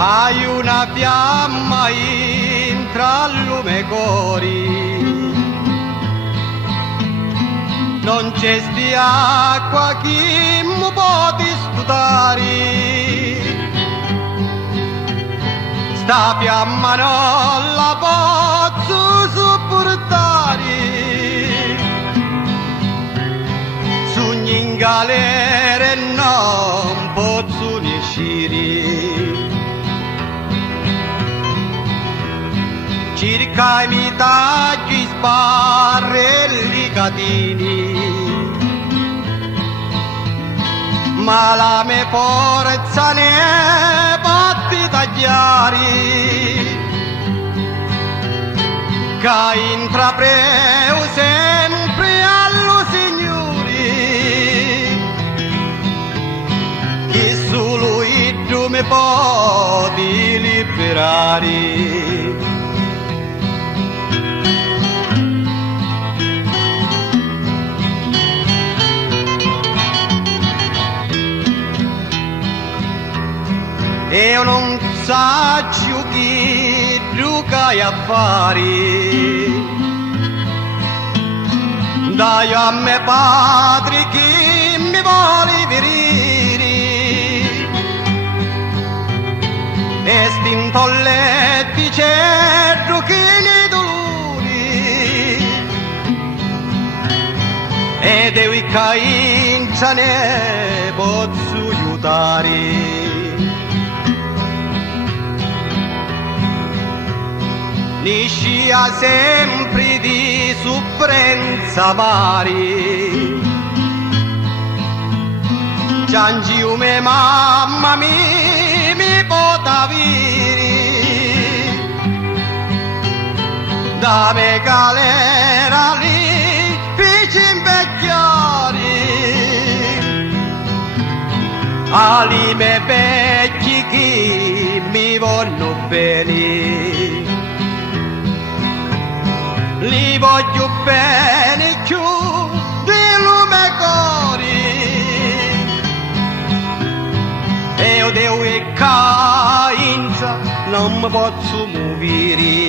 Hai una fiamma intra al lume cori, non c'è sti acqua chi mi può disputare, sta fiamma non la posso sopportare, sogno in galera e non posso uscire. Circa i mitaggi sbarrelli catini, ma la mia forza ne batti tagliare, che intrapreu sempre allo Signore, che solo Dio mi può liberare. Io non saggio chi giocai a fare, dai a me padre chi mi vuole venire, e stintolletti certo che ne dolori, ed io i cainza ne posso aiutare. Niscia sempre di supplenza mari, Giangiume mamma mi potaviri, da me galera lì feci invecchiare, ali me vecchi chi mi vogliono bene. Li voglio bene più di lume cori, e io devo e cainza non mi posso muovere.